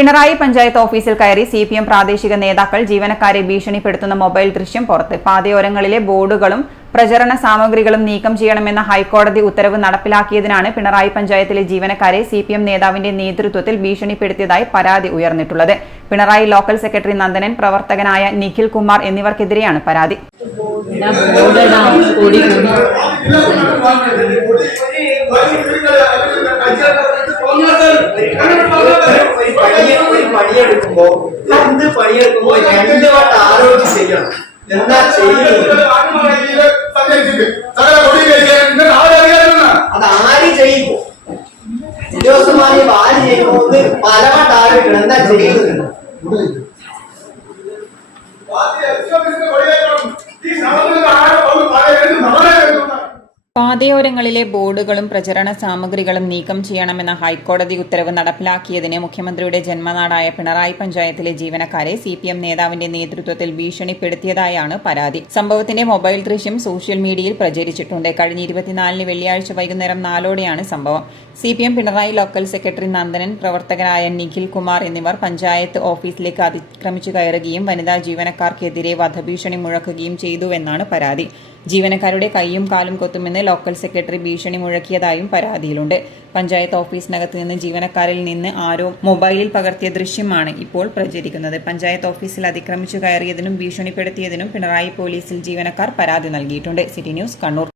പിണറായി പഞ്ചായത്ത് ഓഫീസിൽ കയറി സിപിഎം പ്രാദേശിക നേതാക്കൾ ജീവനക്കാരെ ഭീഷണിപ്പെടുത്തുന്ന മൊബൈൽ ദൃശ്യം പുറത്ത്. പാതയോരങ്ങളിലെ ബോർഡുകളും പ്രചരണ സാമഗ്രികളും നീക്കം ചെയ്യണമെന്ന ഹൈക്കോടതി ഉത്തരവ് നടപ്പിലാക്കിയതിനാണ് പിണറായി പഞ്ചായത്തിലെ ജീവനക്കാരെ സിപിഎം നേതാവിന്റെ നേതൃത്വത്തിൽ ഭീഷണിപ്പെടുത്തിയതായി പരാതി ഉയർന്നിട്ടുള്ളത്. പിണറായി ലോക്കൽ സെക്രട്ടറി നന്ദനൻ, പ്രവർത്തകനായ നിഖിൽ കുമാർ എന്നിവർക്കെതിരെയാണ് പരാതി. പണിയെടുക്കുമ്പോ രണ്ട് വട്ടം ആലോചിച്ച് ചെയ്യണം. എന്താ ചെയ്യുന്നത്? അത് ആര് ചെയ്യുമ്പോ ഉദ്യോഗസ്ഥന്മാരെ ആര് ചെയ്യുമ്പോ പലവട്ടം ആലോചിക്കണം എന്താ ചെയ്യുന്നത്. പാതയോരങ്ങളിലെ ബോർഡുകളും പ്രചരണ സാമഗ്രികളും നീക്കം ചെയ്യണമെന്ന ഹൈക്കോടതി ഉത്തരവ് നടപ്പിലാക്കിയതിന് മുഖ്യമന്ത്രിയുടെ ജന്മനാടായ പിണറായി പഞ്ചായത്തിലെ ജീവനക്കാരെ സിപിഎം നേതാവിന്റെ നേതൃത്വത്തിൽ ഭീഷണിപ്പെടുത്തിയതായാണ് പരാതി. സംഭവത്തിന്റെ മൊബൈൽ ദൃശ്യം സോഷ്യൽ മീഡിയയിൽ പ്രചരിച്ചിട്ടുണ്ട്. കഴിഞ്ഞ 24-ന് വെള്ളിയാഴ്ച വൈകുന്നേരം 4-ഓടെയാണ് സംഭവം. CPM Pinarayi local secretary Nandanan, പ്രവർത്തകനായ നിഖിൽ കുമാർ എന്നിവർ പഞ്ചായത്ത് ഓഫീസിലേക്ക് അതിക്രമിച്ചു കയറുകയും വനിതാ ജീവനക്കാർക്കെതിരെ വധഭീഷണി മുഴക്കുകയും ചെയ്തുവെന്നാണ് പരാതി. ജീവനക്കാരുടെ കൈയും കാലും കൊത്തുമെന്ന് ലോക്കൽ സെക്രട്ടറി ഭീഷണി മുഴക്കിയതായും പരാതിയിലുണ്ട്. പഞ്ചായത്ത് ഓഫീസിനകത്ത് നിന്ന് ജീവനക്കാരിൽ നിന്ന് ആരോ മൊബൈലിൽ പകർത്തിയ ദൃശ്യമാണ് ഇപ്പോൾ പ്രചരിക്കുന്നത്. പഞ്ചായത്ത് ഓഫീസിൽ അതിക്രമിച്ചു കയറിയതിനും ഭീഷണിപ്പെടുത്തിയതിനും പിണറായി പോലീസിൽ ജീവനക്കാർ പരാതി നൽകിയിട്ടുണ്ട്. City news, Kannur.